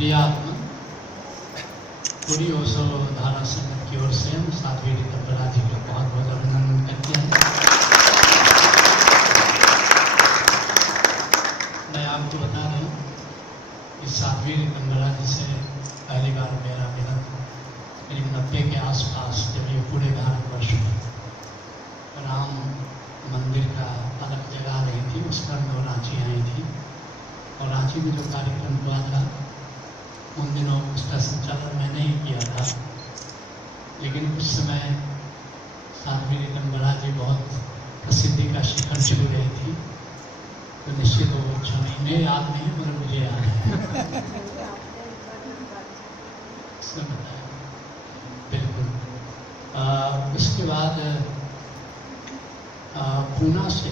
प्रियात्मा पूरी ओशो धारा संगत की ओर से हम साध्वी रितंबरा जी का बहुत बहुत अभिनंदन करते हैं। मैं आपको बता रहा हूँ कि साध्वी रितंबरा जी से पहली बार मेरा मिलन करीब 90 के आसपास, जब ये पूरे भारतवर्ष में राम मंदिर का अलग जगह रही थी, उस पर वो रांची आई थी और रांची में जो कार्यक्रम हुआ था उन दिनों उसका संचालन मैंने ही किया था। लेकिन उस समय साध्वी रितंबरा जी बहुत प्रसिद्धि का शिखर छू रही थी, तो निश्चित वो अच्छा नहीं याद नहीं मगर मुझे याद है। सब बताया बिल्कुल। उसके बाद पूना से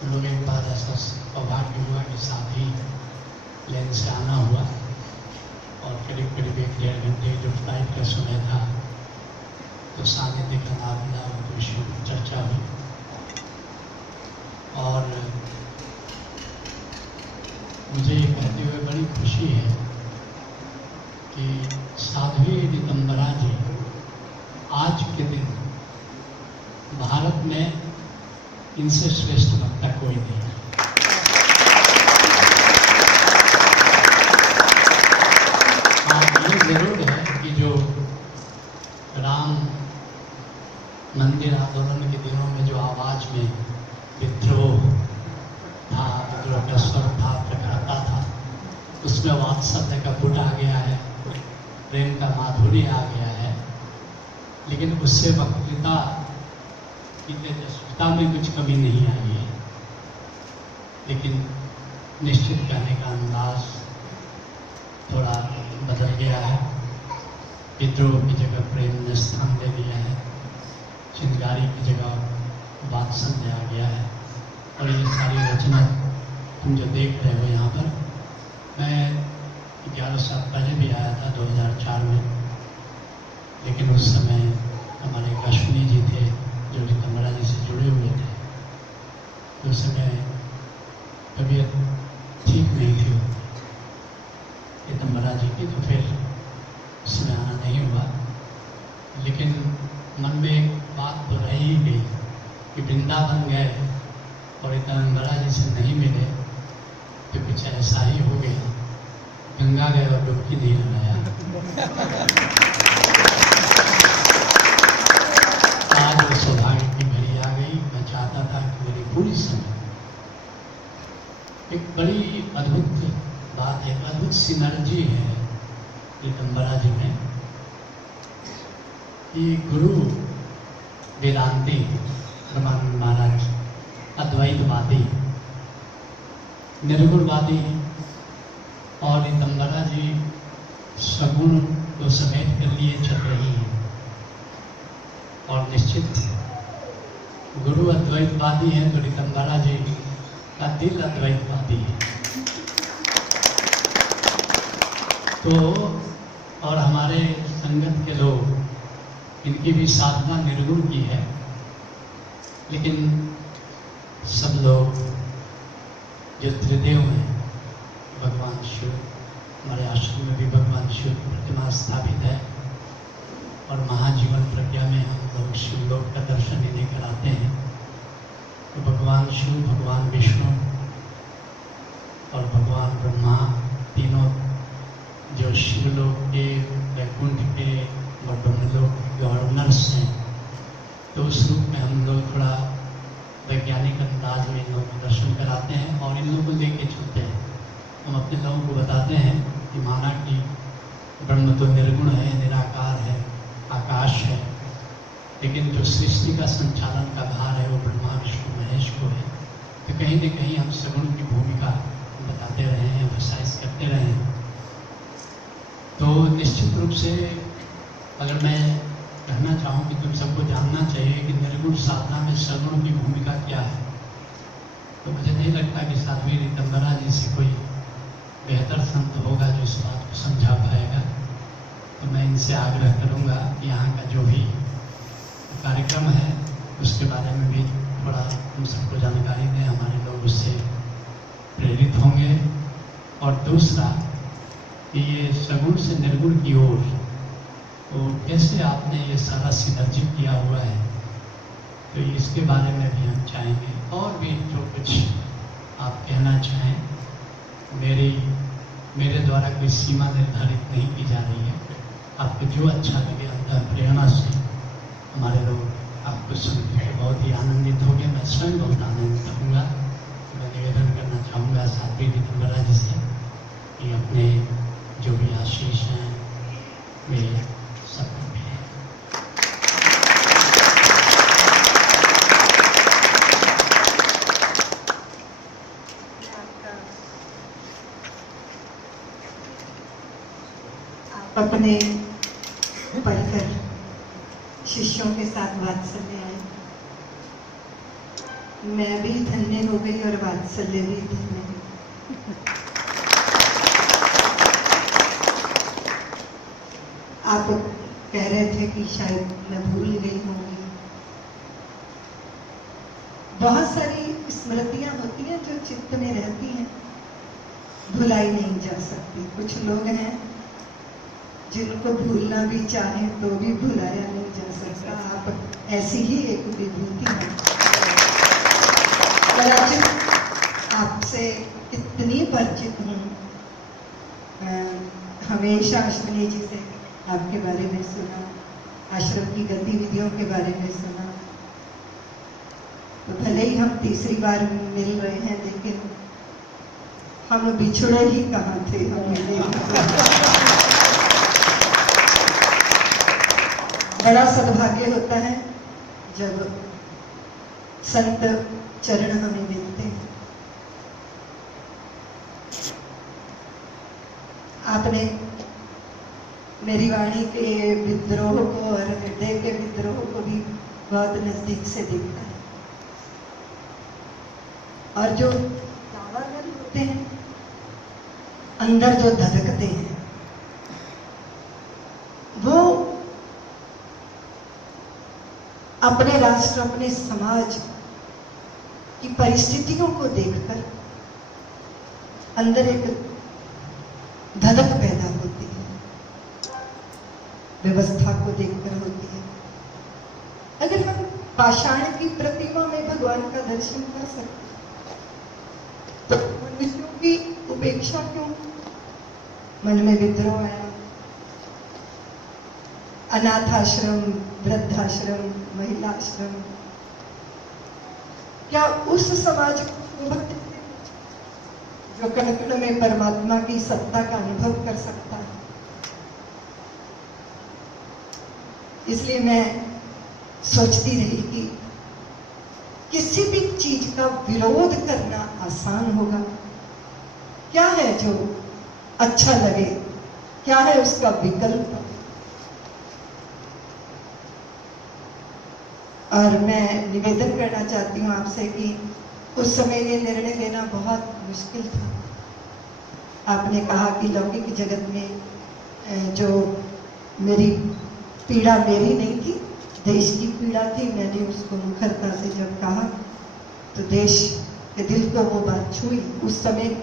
हम लोग एक बार ऐसा सौभाग्य हुआ कि साथ ही लेन से आना हुआ और करीब करीब 1-1.5 घंटे जो फ्लाइट का समय था, तो सानिध्य का लाभ मिला और विषयों की चर्चा हुई। और मुझे ये कहते हुए बड़ी खुशी है कि साध्वी रितंबरा जी आज के दिन भारत में इनसे श्रेष्ठ वक्ता कोई नहीं है। ये जरूर है कि जो राम मंदिर आंदोलन के दिनों में जो आवाज में विद्रोह था, विद्रोह का स्वर था, प्रखरता था, उसमें वात्सल्य का पुट आ गया है, प्रेम का माधुर्य आ गया है। लेकिन उससे वक्तृता की तेजस्विता में कुछ कमी नहीं आई है। लेकिन निश्चित कहने का अंदाज थोड़ा बदल गया है। विद्रोह की जगह प्रेम ने स्थान ले लिया है, चिंगारी की जगह वात्सल्य आ गया है। और ये सारी रचना तुम जो देख रहे हो यहाँ पर, मैं 11 साल पहले भी आया था 2004 में, लेकिन उस समय हमारे एक अश्विनी जी थे जो रितंबरा जी से जुड़े हुए थे। उस समय तबीयत ठीक नहीं थी रितंबरा जी की, तो फिर उसमें आना नहीं हुआ। लेकिन मन में एक बात तो रह ही गई कि वृंदावन गए और रितंबरा जी से नहीं मिले तो कुछ ऐसा ही हो गया, गंगा गए और डुबकी नहीं लगाया। आज वो सौभाग्य की घड़ी आ गई। मैं चाहता था कि मेरी पूरी समय एक बड़ी अद्भुत बात है, अद्भुत सिनर्जी है रितंबरा जी में। ये गुरु वेदांती ब्रह्मानंद महाराज अद्वैतवादी निर्गुणवादी हैं और रितंबरा जी सगुण को समेट कर लिए चल रही हैं। और निश्चित गुरु अद्वैतवादी हैं तो रितंबरा जी का दिल अद्वैतवादी है। तो और हमारे संगत के लोग, इनकी भी साधना निर्गुण की है, लेकिन सब लोग जो त्रिदेव हैं, भगवान शिव, हमारे आश्रम में भी भगवान शिव की प्रतिमा स्थापित है और महाजीवन प्रज्ञा में हम लोग शिवलोक का दर्शन इन्हें कराते हैं। तो भगवान शिव, भगवान विष्णु और भगवान ब्रह्मा तीनों जो शिवलोक के, वैकुंठ के और ब्रह्मलोक के गवर्नर्स हैं, तो उस रूप में हम लोग थोड़ा वैज्ञानिक अंदाज में इन लोगों को दर्शन कराते हैं और इन लोगों को लेके चलते हैं। हम अपने लोगों को बताते हैं कि माना कि ब्रह्म तो निर्गुण है, निराकार है, आकाश है, लेकिन जो सृष्टि का संचालन का भार है वो ब्रह्मा विष्णु महेश को है। तो कहीं न कहीं हम सगुण की भूमिका बताते रहे हैं, एम्फसाइज करते रहे हैं। तो निश्चित रूप से अगर मैं कहना चाहूँ कि तुम सबको जानना चाहिए कि निर्गुण साधना में सगुण की भूमिका क्या है, तो मुझे नहीं लगता कि साध्वी रितंबरा जी से कोई बेहतर संत होगा जो इस बात को समझा पाएगा। तो मैं इनसे आग्रह करूँगा कि यहाँ का जो भी कार्यक्रम है उसके बारे में भी थोड़ा हम सबको जानकारी दें, हमारे लोग उससे प्रेरित होंगे। और दूसरा कि ये सगुण से निर्गुण की ओर तो कैसे आपने ये सारा सिनर्जी किया हुआ है, तो इसके बारे में भी हम चाहेंगे। और भी जो कुछ आप कहना चाहें, मेरे द्वारा कोई सीमा निर्धारित नहीं की जा रही है। आपको जो अच्छा लगे अंतर प्रेरणा से हमारे लोग आपको सुन के बहुत ही आनंदित हो गए। मैं स्वयं बहुत आनंदित होऊंगा। मैं निवेदन करना चाहूँगा साध्वी दिगंबरा जी से कि अपने जो भी आशीष हैं वे सब हैं। अपने पढ़कर शिष्यों के साथ वात्सल्य आए, मैं भी धन्य हो गई और वात्सल्य भी धन्य हो। आप कह रहे थे कि शायद मैं भूल गई होंगी। बहुत सारी स्मृतियां होती हैं जो चित्त में रहती हैं, भुलाई नहीं जा सकती। कुछ लोग हैं जिनको भूलना भी चाहे तो भी भुलाया नहीं जा सकता। आप ऐसी ही एक विभूति हैं। कदाचित आपसे इतनी परिचित हूँ, हमेशा अश्विनी जी से आपके बारे में सुना, आश्रम की गतिविधियों के बारे में सुना। तो भले ही हम तीसरी बार मिल रहे हैं, लेकिन हम बिछड़े ही कहाँ थे, हम मिले। बड़ा सद्भाग्य होता है जब संत चरण हमें मिलते हैं। आपने मेरी वाणी के विद्रोह को और हृदय के विद्रोह को भी बहुत नजदीक से देखा है। और जो दावानल होते हैं, अंदर जो धधकते हैं, वो अपने राष्ट्र, अपने समाज की परिस्थितियों को देखकर अंदर एक धधक पैदा होती है, व्यवस्था को देखकर होती है। अगर हम पाषाण की प्रतिमा में भगवान का दर्शन कर सकते तो मनुष्यों की उपेक्षा क्यों? मन में विद्रोह आया। अनाथ आश्रम, वृद्धाश्रम, महिला आश्रम, क्या उस समाज को जो कण-कण में परमात्मा की सत्ता का अनुभव कर सकता है? इसलिए मैं सोचती रही कि किसी भी चीज का विरोध करना आसान होगा। क्या है जो अच्छा लगे, क्या है उसका विकल्प? और मैं निवेदन करना चाहती हूँ आपसे कि उस समय ये निर्णय लेना बहुत मुश्किल था। आपने कहा कि लौकिक जगत में जो मेरी पीड़ा मेरी नहीं थी, देश की पीड़ा थी। मैंने उसको मुखरता से जब कहा तो देश के दिल को वो बात छुई। उस समय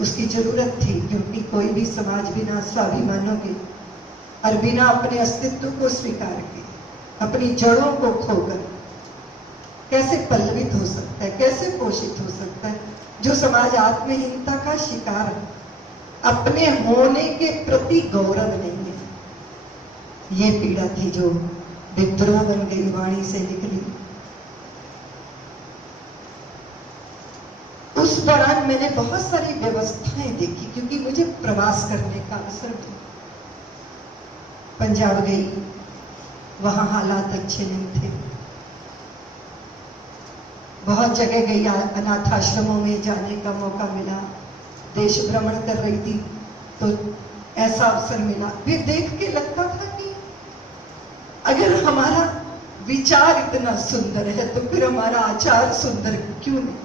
उसकी जरूरत थी, क्योंकि कोई भी समाज बिना स्वाभिमानों के और बिना अपने अस्तित्व को स्वीकार के, अपनी जड़ों को खोकर कैसे पल्लवित हो सकता है, कैसे पोषित हो सकता है? जो समाज आत्महीनता का शिकार है, अपने होने के प्रति गौरव नहीं है, ये पीड़ा थी जो विद्रोह बन गई, वाणी से निकली। उस दौरान मैंने बहुत सारी व्यवस्थाएं देखी, क्योंकि मुझे प्रवास करने का अवसर मिला। पंजाब गई, वहां हालात अच्छे नहीं थे। बहुत जगह गई, अनाथ आश्रमों में जाने का मौका मिला। देश भ्रमण कर रही थी तो ऐसा अवसर मिला। फिर देख के लगता था कि अगर हमारा विचार इतना सुंदर है तो फिर हमारा आचार सुंदर क्यों नहीं?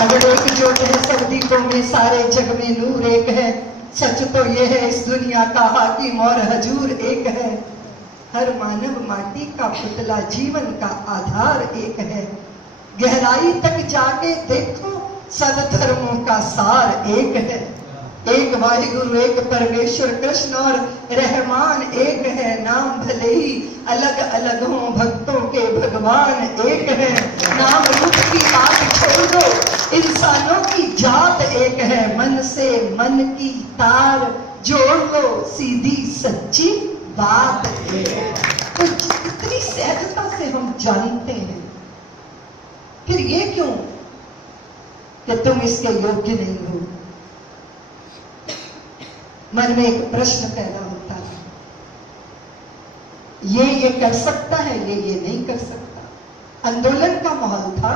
अगर एक ज्योत है सब दीपों में, सारे जग में नूर एक है। सच तो ये है इस दुनिया का हाकिम और हजूर एक है। हर मानव माटी का पुतला, जीवन का आधार एक है। गहराई तक जाके देखो, सदधर्मों का सार एक है। एक वाहिगुरु एक परमेश्वर कृष्ण और रहमान एक है। नाम भले ही अलग अलग हों भक्तों के भगवान एक है। नाम रूप की बात छोड़ दो, इंसानों की जात एक है। मन से मन की तार जोड़ लो, सीधी सच्ची बात है। तो इतनी सहजता से हम जानते हैं, फिर ये क्यों कि तुम इसके योग्य नहीं हो? मन में एक प्रश्न पैदा होता है, ये कर सकता है, ये नहीं कर सकता। आंदोलन का माहौल था,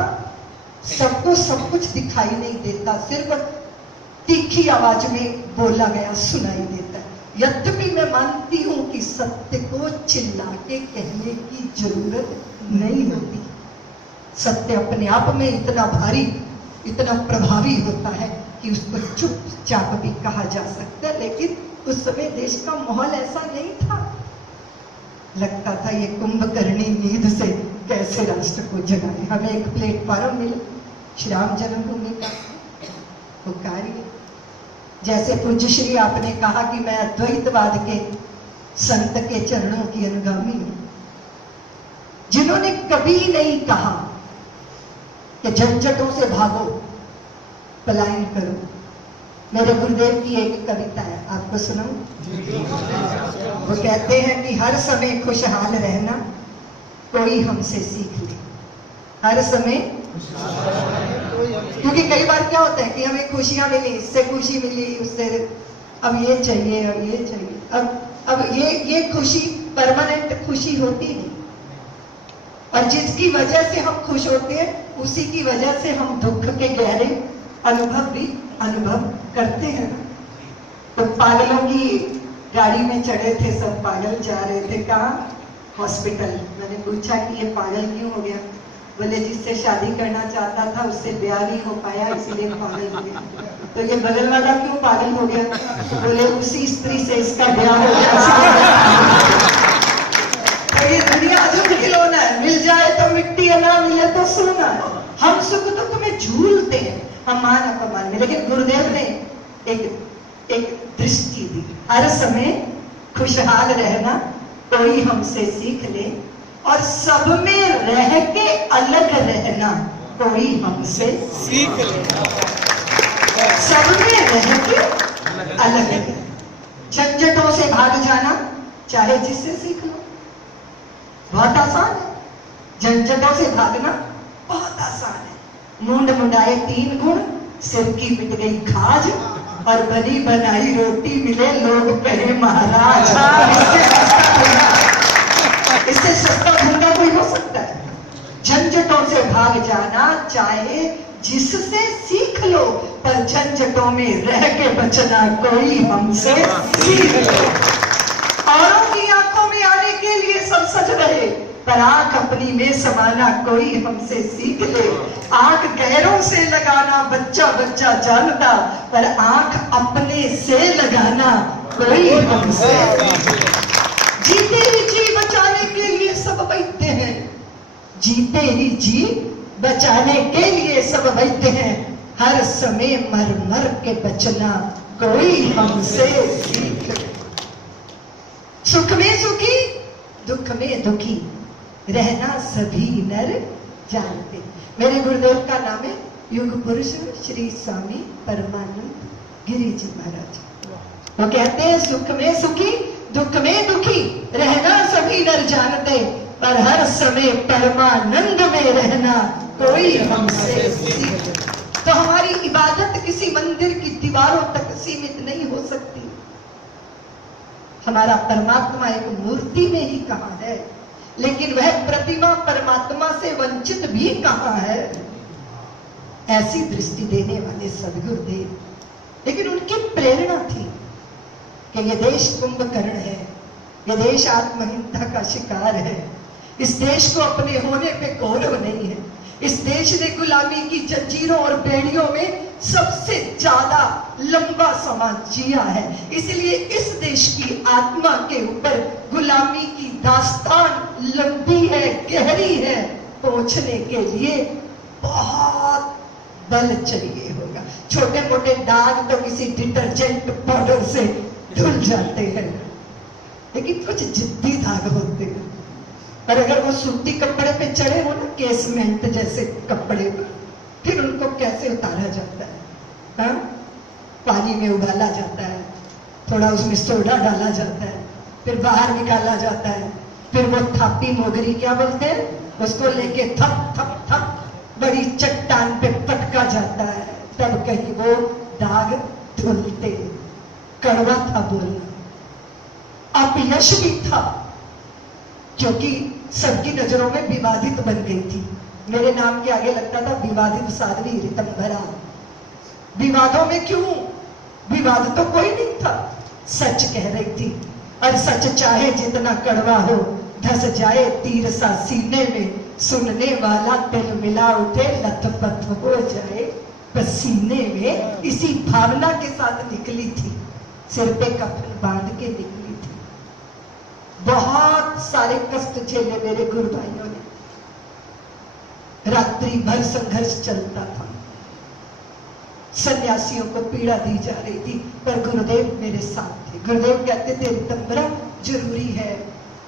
सबको सब कुछ दिखाई नहीं देता, सिर्फ तीखी आवाज में बोला गया सुनाई देता है। यद्यपि मैं मानती हूं कि सत्य को चिल्ला के कहने की जरूरत नहीं होती। सत्य अपने आप में इतना भारी, इतना प्रभावी होता है कि उसको चुपचाप भी कहा जा सकता है। लेकिन उस समय देश का माहौल ऐसा नहीं था। लगता था ये कुंभकर्णी नींद से कैसे राष्ट्र को जगाए। हमें एक प्लेटफॉर्म मिला श्री राम जन्मभूमि का, वो कार्य जैसे पूज्य श्री आपने कहा कि मैं अद्वैतवाद के संत के चरणों की अनुगामी हूं, जिन्होंने कभी नहीं कहा कि झंझटों से भागो, पलायन करो। मेरे गुरुदेव की एक कविता है, आपको सुनाऊं? वो कहते हैं कि हर समय खुशहाल रहना कोई हमसे सीख ले। हर समय, क्योंकि कई बार क्या होता है कि हमें खुशियां मिली, इससे खुशी मिली, उससे अब ये चाहिए, अब ये चाहिए, अब ये खुशी परमानेंट खुशी होती नहीं। और जिसकी वजह से हम खुश होते हैं उसी की वजह से हम दुख के गहरे अनुभव भी अनुभव करते हैं। तो पागलों की गाड़ी में चढ़े थे, सब पागल जा रहे थे कहाँ? हॉस्पिटल। मैंने पूछा कि ये पागल क्यों हो गया? बोले जिससे शादी करना चाहता था उससे ब्याह नहीं हो पाया, इसीलिए पागल हो गया। तो ये बगल वाला क्यों पागल हो गया? बोले उसी स्त्री से इसका ब्याह हो गया। तो ये दुनिया जो खिलौना है, मिल जाए तो मिट्टी है, ना मिले तो सोना है। हम सुख दुख में झूलते हैं, हम मान अपमान में। लेकिन गुरुदेव ने एक दृष्टि दी, हर समय खुशहाल रहना कोई हमसे सीख ले, और सब में रह के अलग रहना कोई हमसे सीख ले। सब में रह के अलग रहना, झंझटों से भाग जाना चाहे जिससे सीख लो, बहुत आसान है। झंझटों से भागना बहुत आसान है। मुंड मुंडाए 3 गुण, सिर की मिट गई खाज, और बनी बनाई रोटी मिले लोग कहे महाराज। इससे सस्ता धंधा कोई हो सकता है? झंझटों से भाग जाना चाहे जिससे सीख लो, पर झंझटों में रह के बचना कोई हमसे सीख लो। औरों की आंखों में आने के लिए सब सज रहे, पर आंख अपनी में समाना कोई हमसे सीख ले। आंख गैरों से लगाना बच्चा बच्चा जानता, पर आंख अपने से लगाना कोई हमसे। जीते ही जी बचाने के लिए सब वैद्य हैं, जीते ही जी बचाने के लिए सब वैद्य हैं। हर समय मर मर के बचना कोई हमसे सीख ले। सुख में सुखी दुख में दुखी रहना सभी नर जानते। मेरे गुरुदेव का नाम है युग पुरुष श्री स्वामी परमानंद गिरी जी महाराज। वो कहते हैं सुख में सुखी दुख में दुखी रहना सभी नर जानते, पर हर समय परमानंद में रहना कोई हमसे सीखे। तो हमारी इबादत किसी मंदिर की दीवारों तक सीमित नहीं हो सकती। हमारा परमात्मा एक मूर्ति में ही कहाँ है, लेकिन वह प्रतिमा परमात्मा से वंचित भी कहाँ है? ऐसी दृष्टि देने वाले सदगुरुदेव। लेकिन उनकी प्रेरणा थी कि यह देश कुंभकर्ण है, यह देश आत्महीनता का शिकार है, इस देश को अपने होने पे गौरव नहीं है। इस देश ने गुलामी की जंजीरों और बेड़ियों में सबसे ज्यादा लंबा समय जिया है, इसलिए इस देश की आत्मा के ऊपर गुलामी की दास्तान लंबी है, गहरी है। पहुंचने के लिए बहुत बल चाहिए छोटे मोटे दाग तो किसी डिटर्जेंट पाउडर से धुल जाते हैं, लेकिन कुछ जिद्दी दाग होते हैं। और अगर वो सूती कपड़े पे चढ़े हो ना, केसमेंट जैसे कपड़े पर, फिर उनको कैसे उतारा जाता है? हाँ, पानी में उबाला जाता है, थोड़ा उसमें सोडा डाला जाता है, फिर बाहर निकाला जाता है, फिर वो थापी मोगरी क्या बोलते हैं, उसको लेके थप थप थप बड़ी चट्टान पे पटका जाता है, तब कहीं वो दाग धुलते। कड़वा था बोलना, अपयश भी था, क्योंकि सबकी नजरों में विवादित बन गई थी। मेरे नाम के आगे लगता था विवादित साध्वी ऋतंभरा। विवादों में क्यों? विवाद तो कोई नहीं था, सच कह रही थी। और सच चाहे जितना कड़वा हो, धस जाए तीर सा सीने में, सुनने वाला दिल मिला उठे, लथपथ हो जाए पसीने में। इसी भावना के साथ निकली थी, सिर पे कफन बांध के निकली थी। बहुत सारे कष्ट झेले मेरे गुरु भाइयों ने, रात्रि भर संघर्ष चलता था, सन्यासियों को पीड़ा दी जा रही थी, पर गुरुदेव मेरे साथ थे। गुरुदेव कहते थे ऋतंभरा जरूरी है,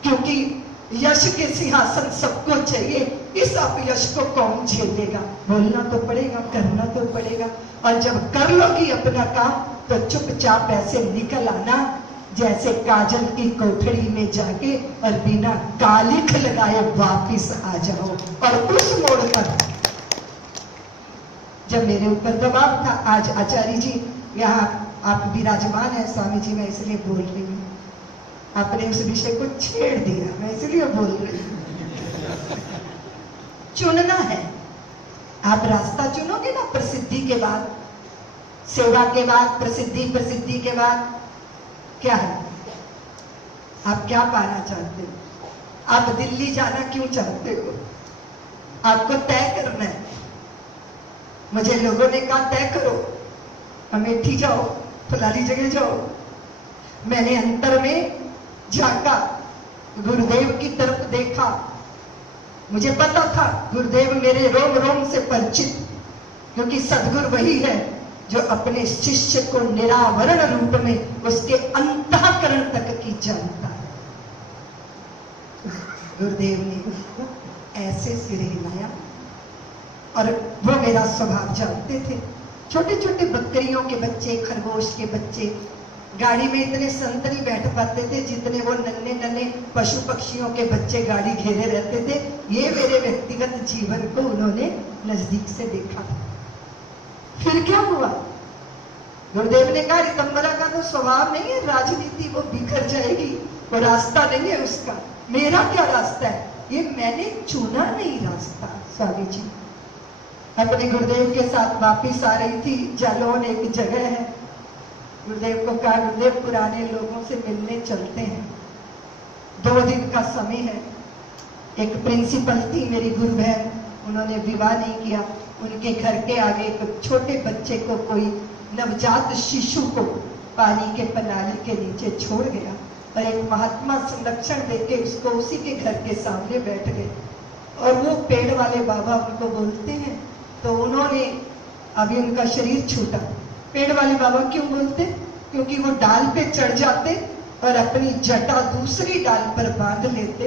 क्योंकि यश के सिंहासन सबको चाहिए, इस अपयश को कौन झेलेगा? बोलना तो पड़ेगा, करना तो पड़ेगा। और जब कर लोगी अपना काम तो चुपचाप ऐसे निकल आना जैसे काजल की कोठड़ी में जाके, और बिना कालिख लगाए वापिस आ जाओ। और उस मोड़ पर जब मेरे ऊपर दबाव था, आज आचार्य जी यहाँ आप विराजमान है स्वामी जी, मैं इसलिए बोल रही हूँ, आपने उस विषय को छेड़ दिया, मैं इसलिए बोल रही हूँ। चुनना है, आप रास्ता चुनोगे ना प्रसिद्धि के बाद, सेवा के बाद प्रसिद्धि, प्रसिद्धि के बाद क्या है? आप क्या पाना चाहते हो? आप दिल्ली जाना क्यों चाहते हो? आपको तय करना है। मुझे लोगों ने कहा तय करो, अमेठी जाओ, फलानी जगह जाओ। मैंने अंतर में झांका, गुरुदेव की तरफ देखा, मुझे पता था गुरुदेव मेरे रोम रोम से परिचित, क्योंकि सदगुरु वही है जो अपने शिष्य को निरावरण रूप में उसके अंतःकरण तक की जानता है। गुरुदेव ने ऐसे सिर हिलाया, और वो मेरा स्वभाव जानते थे। छोटे छोटे बकरियों के बच्चे, खरगोश के बच्चे गाड़ी में इतने संत नहीं बैठ पाते थे जितने वो नन्हे नन्हे पशु पक्षियों के बच्चे गाड़ी घेरे रहते थे। ये मेरे व्यक्तिगत जीवन को उन्होंने नजदीक से देखा। फिर क्या हुआ? गुरुदेव ने कहा ऋतंभरा का तो स्वभाव नहीं है राजनीति, वो बिखर जाएगी, वो रास्ता नहीं है उसका। मेरा क्या रास्ता है? ये मैंने चुना नहीं रास्ता। स्वामी जी अपने गुरुदेव के साथ वापिस आ रही थी, जालौन एक जगह है, गुरुदेव को कहा गुरुदेव पुराने लोगों से मिलने चलते हैं, 2 दिन का समय है। एक प्रिंसिपल थी मेरी गुरु बहन, उन्होंने विवाह नहीं किया, उनके घर के आगे एक छोटे बच्चे को, कोई नवजात शिशु को पानी के प्रणाली के नीचे छोड़ गया, और एक महात्मा संरक्षण देके उसको उसी के घर के सामने बैठ गए। और वो पेड़ वाले बाबा उनको बोलते हैं, तो उन्होंने, अभी उनका शरीर छूटा, पेड़ वाले बाबा क्यों बोलते? क्योंकि वो डाल पे चढ़ जाते और अपनी जटा दूसरी डाल पर बांध लेते।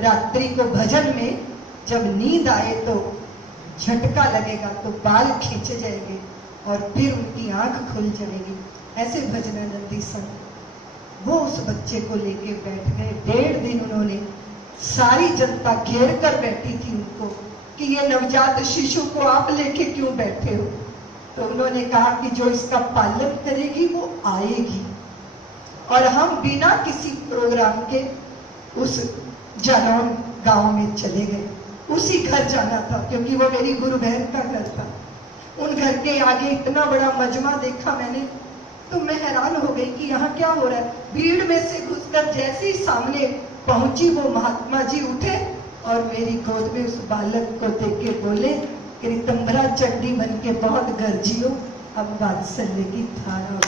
रात्रि को भजन में जब नींद आए तो झटका लगेगा तो बाल खींचे जाएंगे और फिर उनकी आंख खुल जाएगी। ऐसे भजनानंदी संत वो उस बच्चे को लेके बैठ गए। 1.5 दिन उन्होंने, सारी जनता घेर कर बैठी थी उनको कि ये नवजात शिशु को आप लेके क्यों बैठे हो? तो उन्होंने कहा कि जो इसका पालन करेगी वो आएगी। और हम बिना किसी प्रोग्राम के उस जालौन गांव में चले गए। उसी घर जाना था क्योंकि वो मेरी गुरु बहन का घर था। उन घर के आगे इतना बड़ा मजमा देखा मैंने, तो मैं हैरान हो गई कि यहाँ क्या हो रहा है। भीड़ में से घुसकर जैसे ही सामने पहुंची, वो महात्मा जी उठे और मेरी गोद में उस बालक को देख के बोले कि ऋतंभरा चड्डी बन के बहुत गर्जियो, अब वात्सल्य की धारा।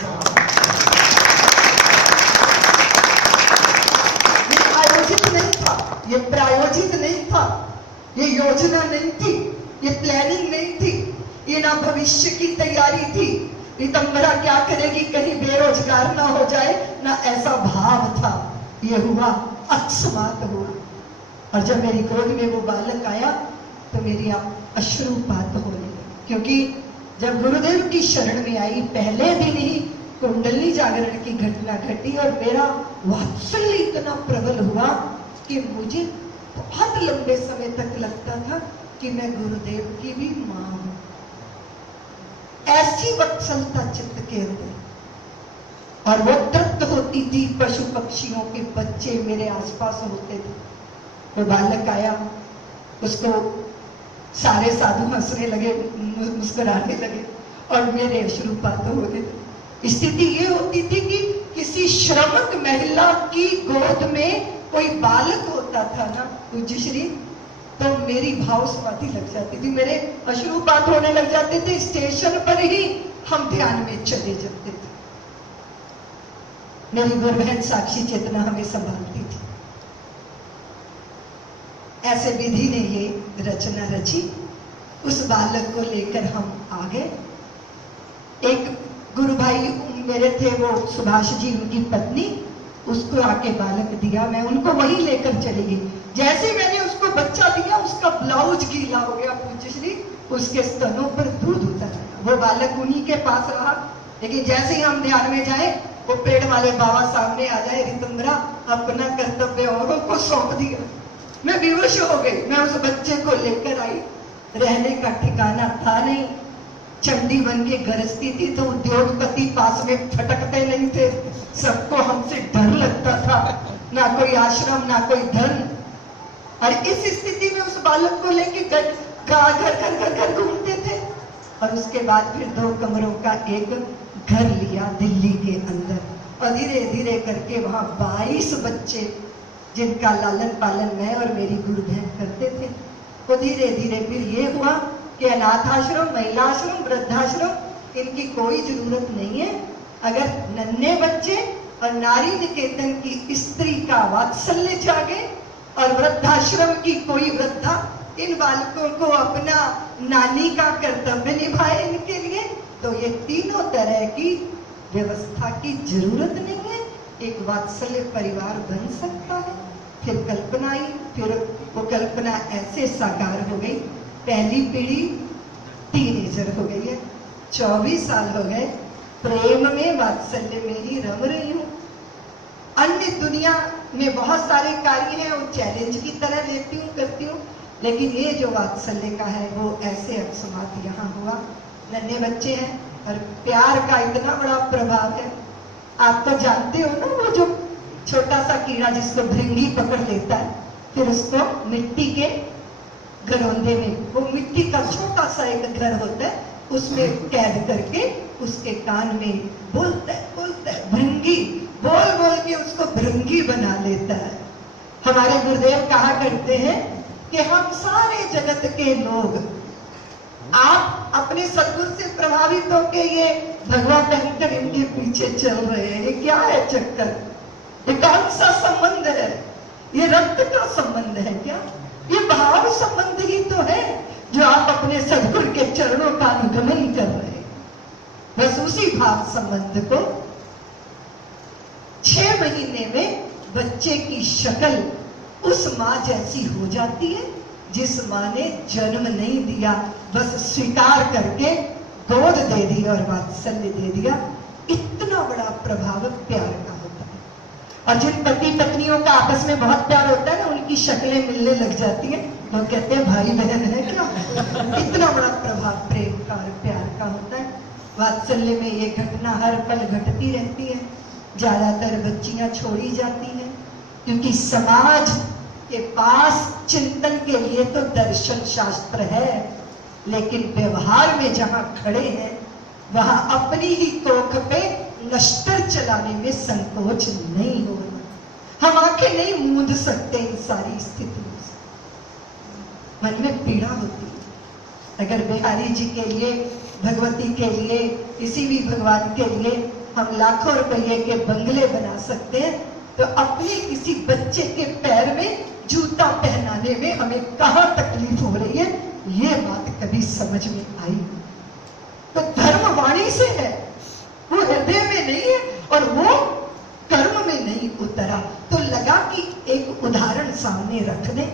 ये आयोजित नहीं था, ये प्रायोजित नहीं था, ये योजना नहीं थी, ये प्लानिंग नहीं थी। ये ना भविष्य की तैयारी थी। ऋतंबरा क्या करेगी, कहीं बेरोजगार ना हो जाए, ना ऐसा भाव था। ये हुआ, अकस्मात हुआ। और जब मेरी गोद में वो बालक आया तो मेरी अश्रुपात होने लगी, क्योंकि जब गुरुदेव की शरण में आई, पहले दिन ही कुंडली जागरण की घटना घटी और मेरा वात्सल्य इतना प्रबल हुआ कि मुझे बहुत लंबे समय तक लगता था कि मैं गुरुदेव की भी मां हूं। ऐसी वत्सलता चित्त के अंदर। और वो तृप्त होती थी, पशु पक्षियों के बच्चे मेरे आसपास होते थे। वो बालक आया, उसको सारे साधु हंसने लगे, मुस्कुराने लगे और मेरे अश्रुपात होने लगे। स्थिति ये होती थी कि किसी श्रमिक महिला की गोद में कोई बालक होता था ना पूज्य श्री, तो मेरी भाव समाधि लग जाती थी, मेरे अश्रुपात होने लग जाते थे। स्टेशन पर ही हम ध्यान में चले जाते थे। मेरी गुरु बहन साक्षी चेतना हमें संभालती थी। ऐसे विधि ने ये रचना रची। उस बालक को लेकर हम आ गए। एक गुरु भाई मेरे थे, वो सुभाष जी उनकी पत्नी, उसको आके बालक दिया, मैं उनको वहीं लेकर चली गई। जैसे मैंने उसको बच्चा दिया, उसका ब्लाउज गीला हो गया पूज्य श्री, उसके स्तनों पर दूध उतर आया। वो बालक उन्हीं के पास रहा, लेकिन जैसे ही हम ध्यान में जाए, वो पेड़ वाले बाबा सामने आ जाए, ऋतंबरा अपना कर्तव्य औरों को सौंप दिया। मैं विवश हो गई। मैं उस बच्चे को लेकर आई। रहने का ठिकाना था नहीं, चंडी बन के गरजती थी, तो उद्योगपति पास में फटकते नहीं थे, सबको हमसे डर लगता था, ना कोई आश्रम ना कोई धन। और इस स्थिति में उस बालक को लेके घर घर घूमते थे। और उसके बाद फिर 2 कमरों का एक घर लिया दिल्ली के अंदर, और धीरे धीरे करके वहां 22 बच्चे जिनका लालन पालन मैं और मेरी गुरु बहन करते थे। तो धीरे धीरे फिर ये हुआ कि अनाथ आश्रम, महिला आश्रम, वृद्धाश्रम, इनकी कोई जरूरत नहीं है। अगर नन्हे बच्चे और नारी निकेतन की स्त्री का वात्सल्य जागे और वृद्धाश्रम की कोई वृद्धा इन बालकों को अपना नानी का कर्तव्य निभाए इनके लिए, तो ये तीनों तरह की व्यवस्था की जरूरत नहीं है, एक वात्सल्य परिवार बन सकता है। फिर कल्पना आई, फिर वो कल्पना ऐसे साकार हो गई। पहली पीढ़ी टीनेजर हो गई है, 24 साल हो गए, प्रेम में वात्सल्य में ही रम रही हूँ। अन्य दुनिया में बहुत सारे कार्य हैं, वो चैलेंज की तरह लेती हूँ, करती हूँ, लेकिन ये जो वात्सल्य का है वो ऐसे अकस्मात यहाँ हुआ। नन्हे बच्चे हैं और प्यार का इतना बड़ा प्रभाव है। आप तो जानते हो ना, वो जो छोटा सा कीड़ा जिसको भृंगी पकड़ लेता है, फिर उसको मिट्टी के घरौंदे में, वो मिट्टी का छोटा सा एक घर होता है, उसमें कैद करके उसके कान में बोलता है भृंगी, बोल बोल के उसको भृंगी बना लेता है। हमारे गुरुदेव कहा करते हैं कि हम सारे जगत के लोग, आप अपने सद्गुरु से प्रभावित होकर ये भगवा पहनकर इनके पीछे चल रहे हैं, ये क्या है चक्कर? ये कौन सा संबंध है? ये रक्त का संबंध है क्या? ये भाव संबंध ही तो है जो आप अपने सद्गुरु के चरणों का अनुगमन कर रहे हैं। बस उसी भाव संबंध को 6 महीने में बच्चे की शक्ल उस माँ जैसी हो जाती है जिस माँ ने जन्म नहीं दिया, बस स्वीकार करके गोद दे दी और वात्सल्य दे दिया। इतना बड़ा प्रभाव प्यार का होता है। और जिन पति पत्नियों का आपस में बहुत प्यार होता है ना, उनकी शक्लें मिलने लग जाती है, लोग कहते हैं भाई बहन है क्या। इतना बड़ा प्रभाव प्रेम का और प्यार का होता है। वात्सल्य में ये घटना हर पल घटती रहती है। ज्यादातर बच्चियां छोड़ी जाती हैं क्योंकि समाज के पास चिंतन के लिए तो दर्शन शास्त्र है, लेकिन व्यवहार में जहां खड़े हैं वहां अपनी ही कोख पे लश्कर चलाने में संकोच नहीं हो रहा। हम आंखें नहीं मूंद सकते इन सारी स्थितियों से, मन में पीड़ा होती है। अगर बिहारी जी के लिए, भगवती के लिए, किसी भी भगवान के लिए हम लाखों रुपये के बंगले बना सकते हैं, तो अपने किसी बच्चे के पैर में जूता पहनाने में हमें कहां तकलीफ हो रही है, ये बात कभी समझ में आई। तो धर्म वाणी से है, वो हृदय में नहीं है और वो कर्म में नहीं उतरा। तो लगा कि एक उदाहरण सामने रख दे।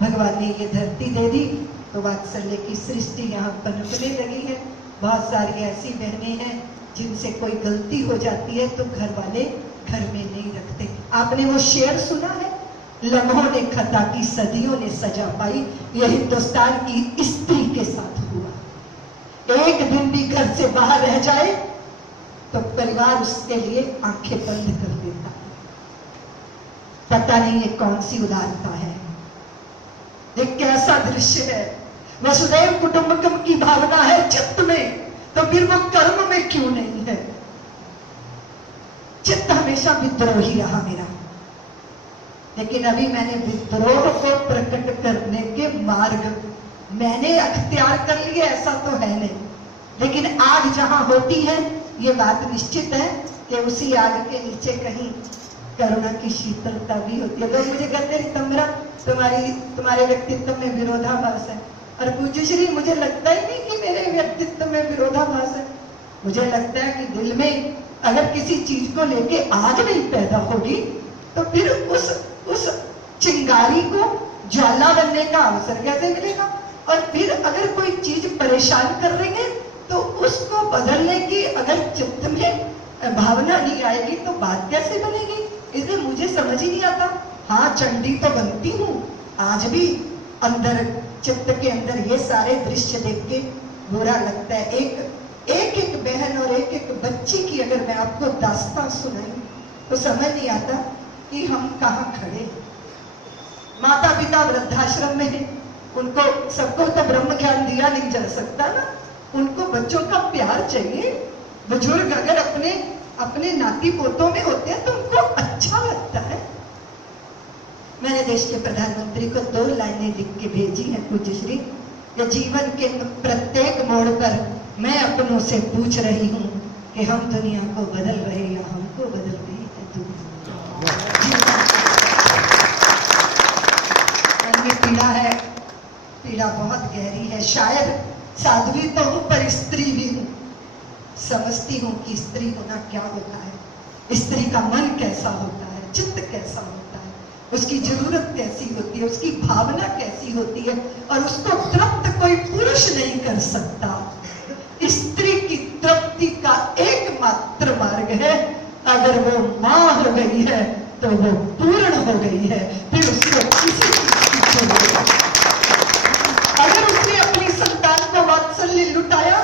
भगवान ने ये धरती दे दी तो वात्सल्य की सृष्टि यहाँ पनपने लगी है। बहुत सारी ऐसी बहनें हैं जिनसे कोई गलती हो जाती है तो घर वाले घर में नहीं रखते। आपने वो शेर सुना है, लम्हों ने खता की सदियों ने सजा पाई, ये हिंदुस्तान की स्त्री के साथ हुआ। एक दिन भी घर से बाहर रह जाए तो परिवार उसके लिए आंखें बंद कर देता है। पता नहीं ये कौन सी उदारता है, ये कैसा दृश्य है। वसुदैव कुटुंबकम की भावना है चित्त में, तो फिर वो कर्म में क्यों नहीं है। चित्त हमेशा विद्रोही रहा मेरा, लेकिन अभी मैंने विद्रोह को प्रकट करने के मार्ग मैंने अख्तियार कर लिए, ऐसा तो है नहीं। लेकिन आग जहां होती है ये बात निश्चित है कि उसी आग के नीचे कहीं करुणा की शीतलता भी होती है। लोग मुझे कहते हैं तमरा तुम्हारे व्यक्तित्व में विरोधाभास है, और पूज्य श्री मुझे लगता ही नहीं कि मेरे व्यक्तित्व में विरोधाभास है। मुझे लगता है कि दिल में अगर किसी चीज को लेके आग नहीं पैदा होगी तो फिर उस चिंगारी को ज्वाला बनने का अवसर कैसे मिलेगा। और फिर अगर कोई चीज परेशान कर रही है तो उसको बदलने की अगर चित्त में भावना नहीं आएगी तो बात कैसे बनेगी। इसलिए मुझे समझ ही नहीं आता। हाँ, चंडी तो बनती हूँ आज भी, अंदर चित्त के अंदर ये सारे दृश्य देख के बुरा लगता है। एक बहन और एक बच्ची की अगर मैं आपको दास्तां सुनाई तो समझ नहीं आता कि हम कहाँ खड़े। माता पिता वृद्धाश्रम में है, उनको सबको तो ब्रह्म ज्ञान दिया नहीं जा सकता ना, उनको बच्चों का प्यार चाहिए। बुजुर्ग अगर अपने नाती पोतों में होते हैं तो उनको अच्छा लगता है। मैंने देश के प्रधानमंत्री को 2 लाइनें लिख के भेजी हैं पूज्य श्री, ये जीवन के प्रत्येक मोड़ पर मैं अपनों से पूछ रही हूँ कि हम दुनिया को बदल रहे या हमको बदल रही है दुनिया। मन में पीड़ा है, पीड़ा बहुत गहरी है। शायद साध्वी तो हूँ पर स्त्री भी हूँ, समझती हूँ कि स्त्री होना क्या होता है, स्त्री का मन कैसा होता है, चित्त कैसा होता है, उसकी जरूरत कैसी होती है, उसकी भावना कैसी होती है, और उसको तृप्त कोई पुरुष नहीं कर सकता। स्त्री की तृप्ति का एकमात्र मार्ग है, अगर वो मां हो गई है तो वो पूर्ण हो गई है, फिर उसको किसी चीज की जरूरत। अगर उसने अपनी संतान को वात्सल्य लुटाया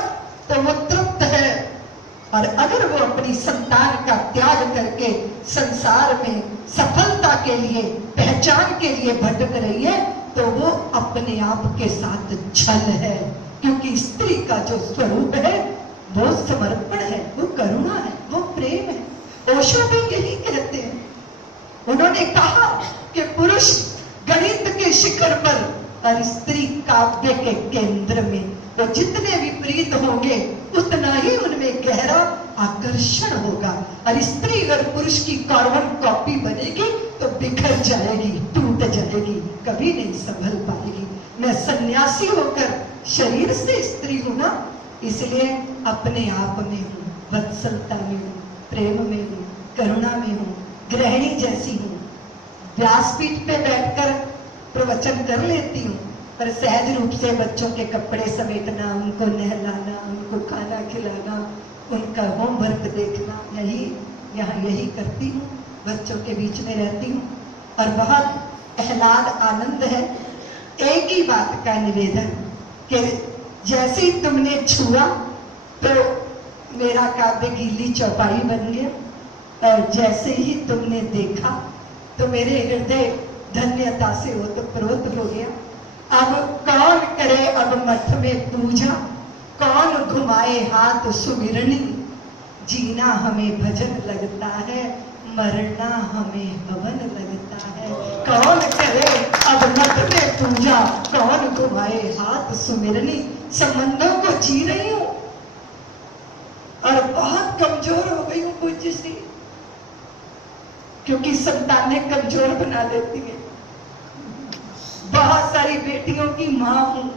तो वो तृप्त है, और अगर वो अपनी संतान का त्याग करके संसार में सफलता के लिए, पहचान के लिए भटक रही है तो वो अपने आप के साथ छल है। क्योंकि स्त्री का जो स्वरूप है वो समर्पण है, वो करुणा है, वो प्रेम है। ओशो भी यही कहते हैं, उन्होंने कहा कि पुरुष गणित के शिखर पर और स्त्री काव्य के केंद्र में। वो जितने विपरीत होंगे उतना ही उनमें गहरा आकर्षण होगा। और स्त्री अगर पुरुष की कार्बन कॉपी बनेगी तो बिखर जाएगी, टूट जाएगी, कभी नहीं संभल पाएगी। मैं सन्यासी होकर शरीर से स्त्री हूं ना, इसलिए अपने आप में हूँ, वत्सलता में हूँ, प्रेम में हूँ, करुणा में हूँ, गृहिणी जैसी हूँ। व्यासपीठ पे बैठकर प्रवचन कर लेती हूँ, पर सहज रूप से बच्चों के कपड़े समेटना, उनको नहलाना, उनको खाना खिलाना, उनका होमवर्क देखना, यही करती हूँ। बच्चों के बीच में रहती हूँ और बहुत आह्लाद आनंद है। एक ही बात का निवेदन कि जैसे ही तुमने छुआ तो मेरा काव्य गीली चौपाई बन गया, और जैसे ही तुमने देखा तो मेरे हृदय धन्यता से ओतप्रोत हो गया। अब कौन करे अब मठ में पूजा, कौन घुमाए हाथ सुमिरनी, जीना हमें भजन लगता है, मरना हमें हवन लगता है। कौन करे अब मठ में पूजा, कौन घुमाए हाथ सुमिरनी। संबंधों को जी रही हूं और बहुत कमजोर हो गई हूं पूज्य श्री, क्योंकि संतानें कमजोर बना देती है। बहुत सारी बेटियों की मां हूं,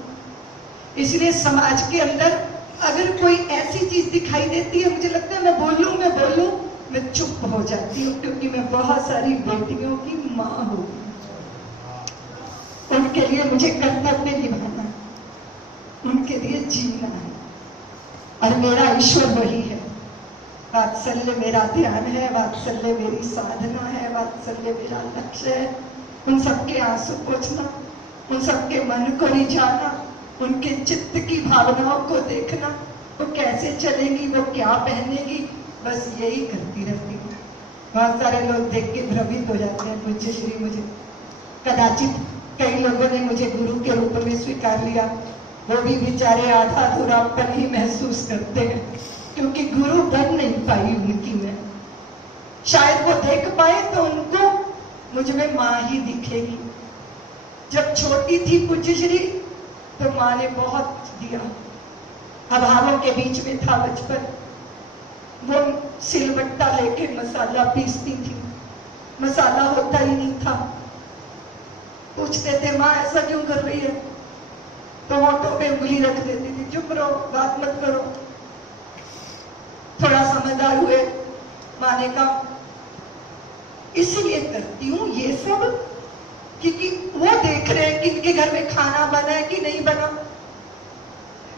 इसलिए समाज के अंदर अगर कोई ऐसी चीज दिखाई देती है, मुझे लगता है मैं बोलूं, मैं चुप हो जाती हूँ, क्योंकि मैं बहुत सारी बेटियों की माँ हूँ। उनके लिए मुझे कर्तव्य निभाना, उनके लिए जीना है, और मेरा ईश्वर वही है। वात्सल्य मेरा ध्यान है, वात्सल्य मेरी साधना है, वात्सल्य मेरा लक्ष्य है। उन सबके आंसू पोंछना, उन सबके मन को रिझाना, उनके चित्त की भावनाओं को देखना, वो कैसे चलेगी, वो क्या पहनेगी, बस यही करती रहती हूँ। बहुत सारे लोग देख के भ्रमित हो जाते हैं पूज्य श्री मुझे। कदाचित कई लोगों ने मुझे गुरु के रूप में स्वीकार लिया, वो भी बेचारे आधा अधूरापन ही महसूस करते हैं, क्योंकि गुरु बन नहीं पाई उनकी मैं। शायद वो देख पाए तो उनको मुझ में माँ ही दिखेगी। जब छोटी थी पूज्य श्री तो माँ ने बहुत दिया, अभावों के बीच में था बचपन। वो सिलबट्टा लेके मसाला पीसती थी, मसाला होता ही नहीं था। पूछते थे माँ ऐसा क्यों कर रही है, तो होठों पे उंगली रख देती थी, चुप रहो, बात मत करो। थोड़ा समझदार हुए, माँ ने कहा इसलिए करती हूँ ये सब क्योंकि वो देख रहे हैं कि इनके घर में खाना बना है कि नहीं बना।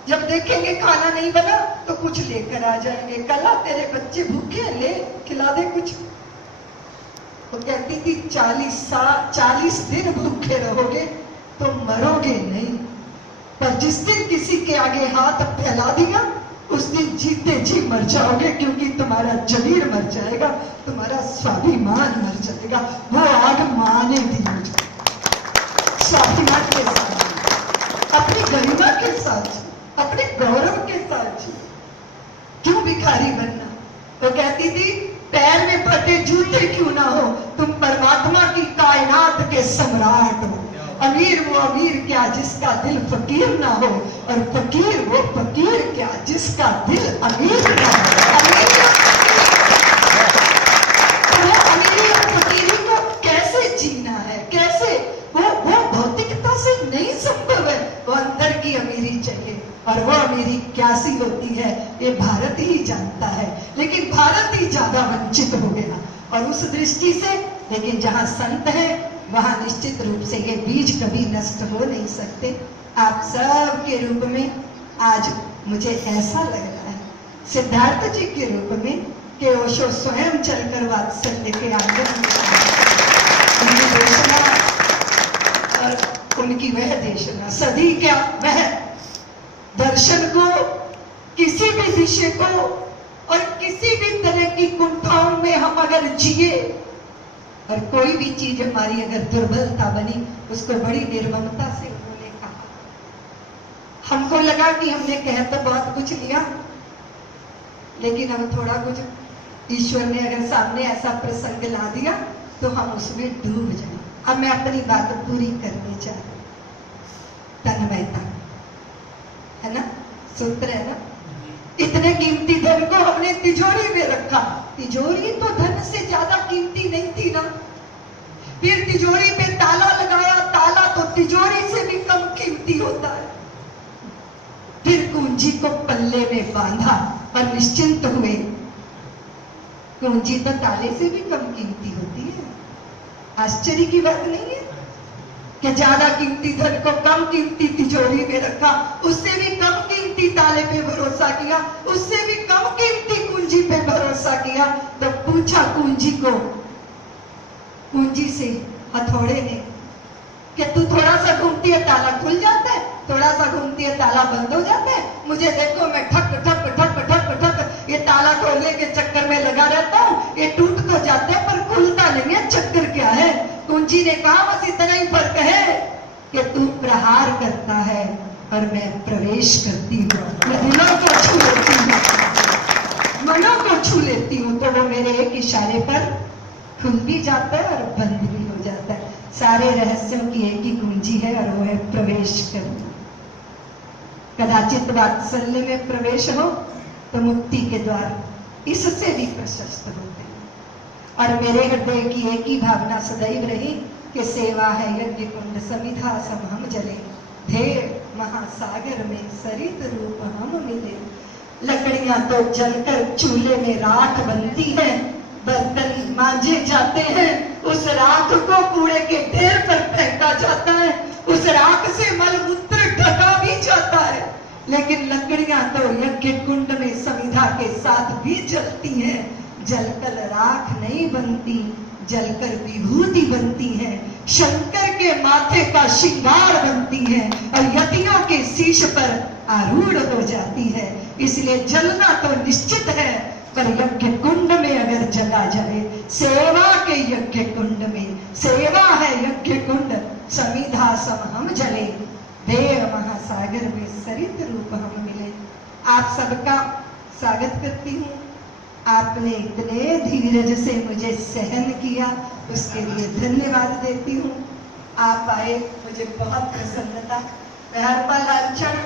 जब देखेंगे खाना नहीं बना तो कुछ लेकर आ जाएंगे, कला तेरे बच्चे भूखे हैं, ले खिला दे कुछ। वो कहती थी 40 दिन भूखे रहोगे तो मरोगे नहीं, पर जिस दिन किसी के आगे हाथ फैला दिया उस दिन जीते जी मर जाओगे, क्योंकि तुम्हारा जमीर मर जाएगा, तुम्हारा स्वाभिमान मर जाएगा। वो आग माँ ने दी मुझे, स्वाभिमान के साथ, अपनी गरिमा के साथ, अपने गौरव के साथ। क्यों भिखारी बनना? वो कहती थी पैर में फटे जूते क्यों ना हो, तुम परमात्मा की कायनात के सम्राट हो। अमीर वो अमीर क्या जिसका दिल फकीर ना हो, और फकीर वो फकीर क्या जिसका दिल अमीर ना हो। अमीरी और फकीरी को कैसे जीना है, कैसे वो भौतिकता से नहीं संभव है। वो अंदर की अमीरी चाहिए, और वो अमीरी कैसी होती है ये भारत ही जानता है। लेकिन भारत ही ज्यादा वंचित हो गया, और उस दृष्टि से, लेकिन जहाँ संत है वहां निश्चित रूप से ये बीज कभी नष्ट हो नहीं सकते। आप सब के रूप में आज मुझे ऐसा लग रहा है, सिद्धार्थ जी के रूप में, कि ओशो स्वयं चलकर वात्सल्य के आंगन में उनकी देशना, और उनकी वह देशना सदी क्या वह दर्शन को, किसी भी विषय को और किसी भी तरह की कुंठाओं में हम अगर जिए, और कोई भी चीज हमारी अगर दुर्बलता बनी, उसको बड़ी निर्ममता से उन्होंने कहा। हमको लगा कि हमने कह तो बहुत कुछ लिया, लेकिन अब थोड़ा कुछ ईश्वर ने अगर सामने ऐसा प्रसंग ला दिया तो हम उसमें डूब जाए। अब मैं अपनी बात पूरी करने जा रही। तन्मयता है ना, सूत्र है ना। इतने कीमती धन को हमने तिजोरी में रखा। तिजोरी तो धन से ज्यादा कीमती नहीं थी ना। फिर तिजोरी पे ताला लगाया, ताला तो तिजोरी से भी कम कीमती होता है। फिर कुंजी को पल्ले में बांधा और निश्चिंत हुए। कुंजी तो ताले से भी कम कीमती होती है। आश्चर्य की बात नहीं है कि ज्यादा कीमती धन को कम कीमती तिजोरी में रखा, उससे भी कम कीमती ताले पे भरोसा किया, उससे भी कम कीमती कुंजी पे भरोसा किया। तो पूछा कुंजी को, कुंजी से हथौड़े ने, कि तू थोड़ा सा घूमती है ताला खुल जाता है, थोड़ा सा घूमती है ताला बंद हो जाता है। मुझे देखो मैं ठक ठक ठक ठक ठक ये ताला तोड़ने के चक्कर में लगा रहता हूँ। ये टूट तो जाता है पर खुलता नहीं है, चक्कर क्या है? कुंजी ने कहा बस इतना ही फर्क है कि तू प्रहार करता है और मैं प्रवेश करती हूँ, मैं दिलों को छू लेती हूँ, मनों को छू लेती हूँ, तो वो मेरे एक इशारे पर खुल भी जाता है और बंद भी हो जाता है। सारे रहस्यों की एक ही कुंजी है और वो है प्रवेश करना। कदाचित वात्सल्य में प्रवेश हो तो मुक्ति के द्वार इससे भी प्रशस्त होते हैं। और मेरे हृदय की एक ही भावना सदैव रही कि सेवा है यज्ञ कुंड समिधा समहम जले, ढेर महासागर में सरित रूप हम मिले। लकड़ियां तो जलकर चूल्हे में राख बनती हैं, बर्तन मांजे जाते हैं, उस राख को कूड़े के ढेर पर फेंका जाता है, उस राख से मलमूत्र ढका भी जाता है। लेकिन लकड़ियां तो यज्ञ कुंड में समिधा के साथ भी जलती हैं, जलकर राख नहीं बनती, जलकर विभूति बनती है, शंकर के माथे का श्रृंगार बनती है और यतियों के शीश पर आरूढ़ हो जाती है। इसलिए जलना तो निश्चित है, पर यज्ञ कुंड में अगर जला जाए, सेवा के यज्ञ कुंड में, सेवा है यज्ञ कुंड, समिधा सम हम जले, देव महासागर में सरित रूप हम मिले। आप सबका स्वागत करती हूँ। आपने इतने धीरज से मुझे सहन किया, उसके लिए धन्यवाद देती हूँ। आप आए, मुझे बहुत प्रसन्नता। मैं हर पल हर क्षण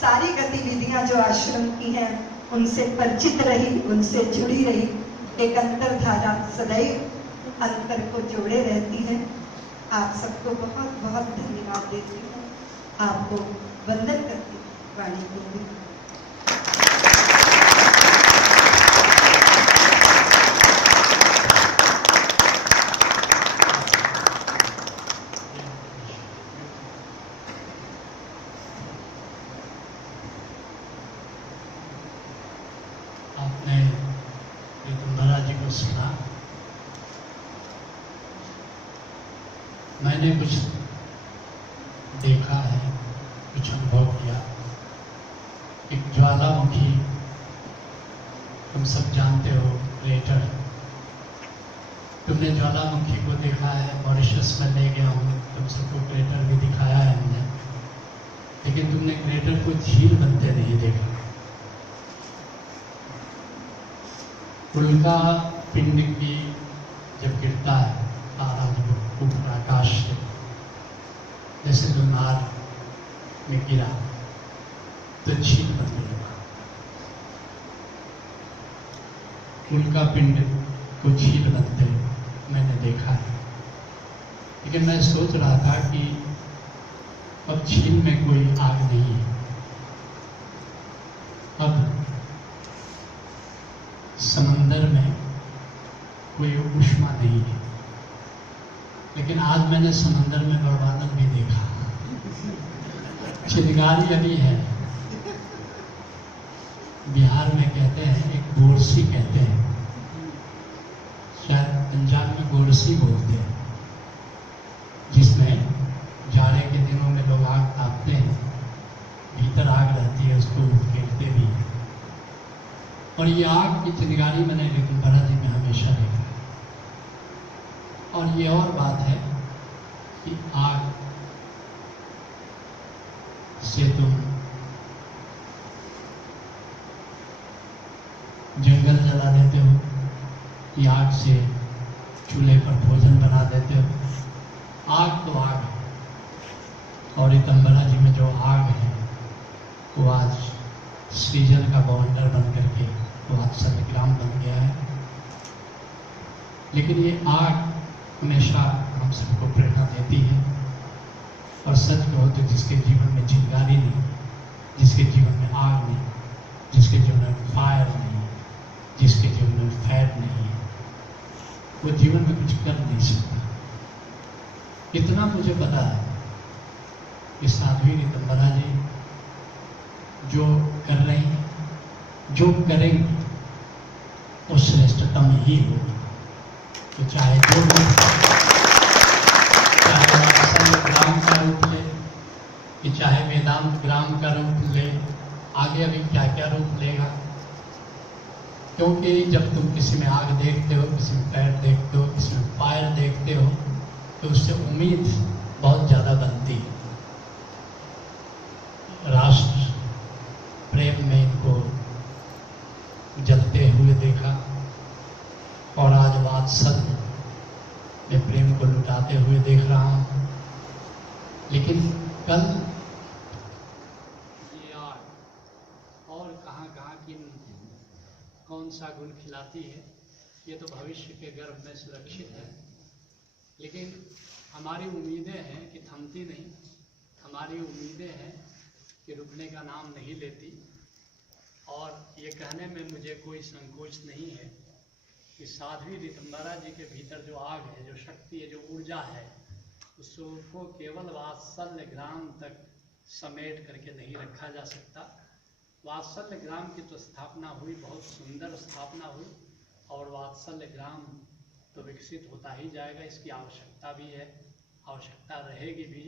सारी गतिविधियां जो आश्रम की हैं उनसे परिचित रही, उनसे जुड़ी रही। एक अंतरधारा सदैव अंतर को जोड़े रहती है। आप सबको बहुत बहुत धन्यवाद देती हूँ। आपको वंदन करती हूँ। वाणी को आपने महाराज जी को सुना। मैंने कुछ देखा है, कुछ अनुभव किया। एक ज्वालामुखी, तुम सब जानते हो, क्रेटर। तुमने ज्वालामुखी को देखा है, मॉरिशस में ले गया हूँ, तुम सबको क्रेटर भी दिखाया है हमने, लेकिन तुमने क्रेटर को झील बनते नहीं देखा। उल्का पिंड की जब गिरता है तारा, जब ऊपर आकाश से, जैसे लुनार में गिरा तो झील बन गई। उल्का पिंड को झील बनते मैंने देखा है। लेकिन मैं सोच रहा था कि अब झील में कोई आग नहीं है, अब समंदर में कोई ऊष्मा नहीं है। लेकिन आज मैंने समंदर में गढ़वादल भी देखा, चिंगारी अभी है। बिहार में कहते हैं, एक गोरसी कहते हैं, शायद पंजाब में गोरसी बोलते हैं, जिसमें जाड़े के दिनों में लोग आग तापते हैं, भीतर आग रहती है, उसको उकेरते भी हैं। और ये आग की चिंगारी मैंने ऋतुंबरा जी में हमेशा देखा है। और ये और बात है कि आग से तुम जंगल जला देते हो, कि आग से चूल्हे पर भोजन बना देते हो। आग तो आग है। और ऋतुंबरा जी में जो आग है वो आज सृजन का बाउंडर बन करके वो आज सलिग्राम बन गया है। लेकिन ये आग हमेशा हम सबको प्रेरणा देती है। और सच कहो तो जिसके जीवन में चिंगारी नहीं, जिसके जीवन में आग नहीं, जिसके जीवन में फायर नहीं, जिसके जीवन में फैट नहीं है, वो जीवन में कुछ कर नहीं सकता। इतना मुझे पता है कि साध्वी ऋतुंबरा जी जो कर रही हैं, जो करेंगी, वो श्रेष्ठतम ही होगी। तो चाहे जो भी, चाहे ग्राम का रूप ले, कि चाहे वेदांत ग्राम का रूप ले, आगे अभी क्या क्या रूप लेगा। क्योंकि जब तुम किसी में आग देखते हो, किसी में पैर देखते हो, किसी में फायर देखते हो, तो उससे उम्मीद बहुत ज़्यादा बनती है। राष्ट्र प्रेम में इनको जलते हुए देखा, और आज वात्सल्य में प्रेम को लुटाते हुए देख रहा हूँ। लेकिन कल ये आग और कहाँ कहाँ की कौन सा गुण खिलाती है, ये तो भविष्य के गर्भ में सुरक्षित है। लेकिन हमारी उम्मीदें हैं कि थमती नहीं, हमारी उम्मीदें हैं कि रुकने का नाम नहीं लेती। और ये कहने में मुझे कोई संकोच नहीं है कि साध्वी ऋतंबरा जी के भीतर जो आग है, जो शक्ति है, जो ऊर्जा है, उसको केवल वात्सल्य ग्राम तक समेट करके नहीं रखा जा सकता। वात्सल्य ग्राम की तो स्थापना हुई, बहुत सुंदर स्थापना हुई, और वात्सल्य ग्राम तो विकसित होता ही जाएगा, इसकी आवश्यकता भी है, आवश्यकता रहेगी भी।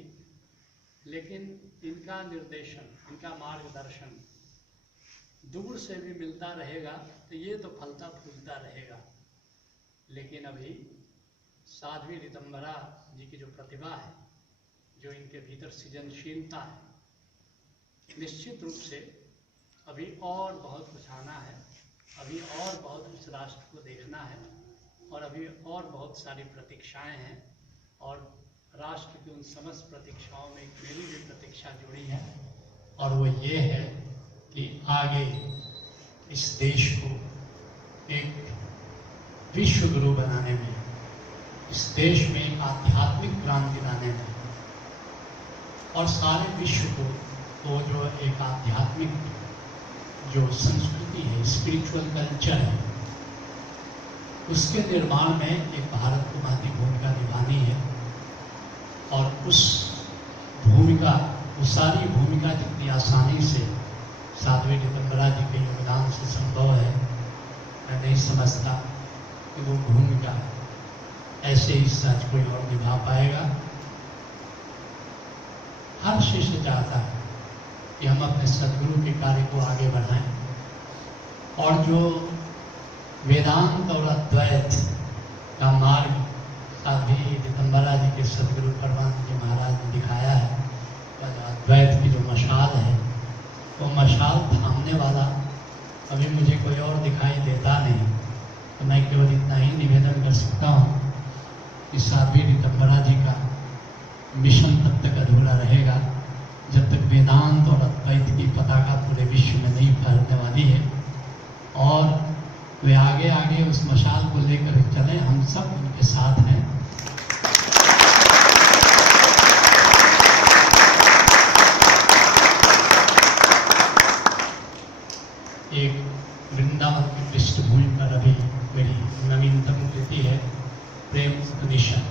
लेकिन इनका निर्देशन, इनका मार्गदर्शन दूर से भी मिलता रहेगा तो ये तो फलता फूलता रहेगा। लेकिन अभी साध्वी ऋतंबरा जी की जो प्रतिभा है, जो इनके भीतर सृजनशीलता है, निश्चित रूप से अभी और बहुत कुछ आना है, अभी और बहुत इस राष्ट्र को देखना है, और अभी और बहुत सारी प्रतीक्षाएं हैं। और राष्ट्र की उन समस्त प्रतीक्षाओं में मेरी भी प्रतीक्षा जुड़ी है, और वो ये है कि आगे इस देश को एक विश्व गुरु बनाने में, इस देश में एक आध्यात्मिक क्रांति लाने में, और सारे विश्व को वो जो एक आध्यात्मिक जो संस्कृति है, स्पिरिचुअल कल्चर है, उसके निर्माण में एक भारत को महती भूमिका निभानी है। और उस भूमिका, वो सारी भूमिका जितनी आसानी से साध्वी ऋतंबरा जी के योगदान से संभव है, मैं नहीं समझता कि वो भूमिका ऐसे ही सच कोई और निभा पाएगा। हर शिष्य चाहता है कि हम अपने सद्गुरु के कार्य को आगे बढ़ाएं, और जो वेदांत और अद्वैत का मार्ग साध्वी ऋतंबरा जी के सद्गुरु परमानंद जी महाराज ने दिखाया है, वह अद्वैत की जो मशाल है, वो मशाल थामने वाला अभी मुझे कोई और दिखाई देता नहीं। तो मैं केवल इतना ही निवेदन कर सकता हूँ कि साध्वी ऋतंबरा जी का मिशन तब तक अधूरा रहेगा जब तक वेदांत और अद्वैत की पताका पूरे विश्व में नहीं फैलने वाली है। और वे आगे आगे उस मशाल को लेकर चलें, हम सब उनके साथ हैं। एक वृंदावन की पृष्ठभूमि पर अभी मेरी नवीनतम कृति है प्रेम उपनिषद।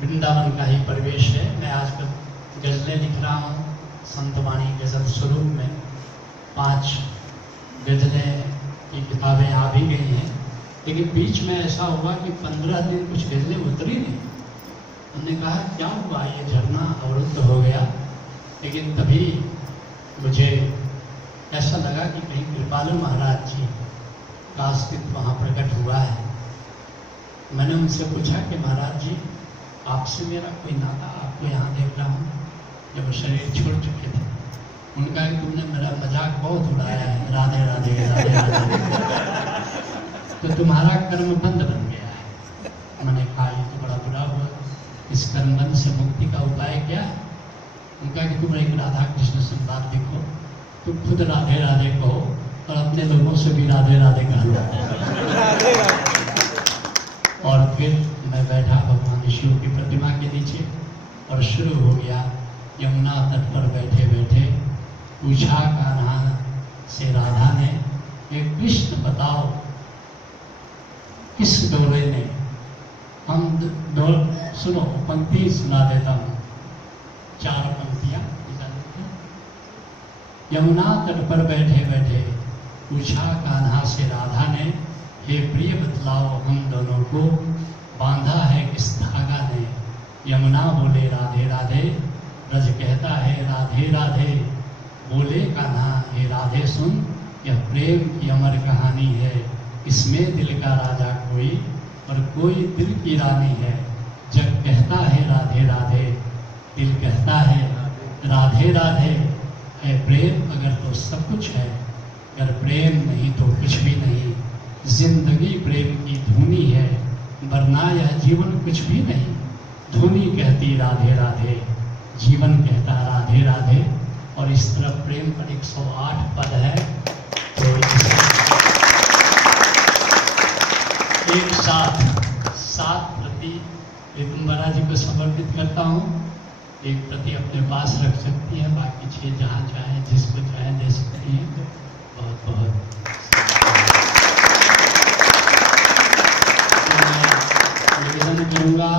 वृंदावन का ही परिवेश है। मैं आजकल गजलें लिख रहा हूँ, संतवाणी गजल स्वरूप में 5 गजलें की किताबें आ भी गई हैं। लेकिन बीच में ऐसा हुआ कि 15 दिन कुछ गजलें उतरी नहीं। हमने कहा क्या हुआ, ये झरना अवरुद्ध हो गया। लेकिन तभी मुझे ऐसा लगा कि कहीं कृपालु महाराज जी का अस्तित्व वहाँ प्रकट हुआ है। मैंने उनसे पूछा कि महाराज जी, आपसे मेरा कोई नाता, आपको यहाँ देख रहा हूँ, जब शरीर छोड़ चुके थे। उनका कि तुमने मेरा मजाक बहुत उड़ाया है, राधे राधे राधे राधे, तो तुम्हारा कर्म बंद बन गया है। मैंने कहा ये तो बड़ा बुरा हुआ, इस कर्म बंद से मुक्ति का उपाय क्या है? उनका कि तुम एक राधा कृष्ण संवाद लिखो, तुम खुद राधे राधे कहो और अपने लोगों से भी राधे राधे कहना। और फिर मैं बैठा भगवान शिव की प्रतिमा के नीचे और शुरू हो गया। यमुना तट पर बैठे बैठे पूछा कान्हा से राधा ने, ये कृष्ण बताओ किस डोरे ने, हम सुनो पंक्ति सुना देता हूँ, 4 पंक्तियां। यमुना तट पर बैठे बैठे पूछा कान्हा से राधा ने, हे प्रिय बतलाओ हम दोनों को बांधा है किस धागा ने। यमुना बोले राधे राधे, ब्रज कहता है राधे राधे। बोले कान्हा हे राधे सुन, यह प्रेम की अमर कहानी है। इसमें दिल का राजा कोई और कोई दिल की रानी है। जग कहता है राधे राधे, दिल कहता है राधे राधे। है प्रेम अगर तो सब कुछ है, अगर प्रेम नहीं तो कुछ भी नहीं। जिंदगी प्रेम की धुनी है, वरना यह जीवन कुछ भी नहीं। धुनी कहती राधे राधे, जीवन कहता राधे राधे। और इस तरफ प्रेम पर 108 पद है। तो एक साथ 7 प्रति ऋतंबरा जी को समर्पित करता हूँ। एक प्रति अपने पास रख सकती है, बाकी 6 जहाँ चाहे जिसको चाहे दे सकती हैं। बहुत बहुत निवेदन करूँगा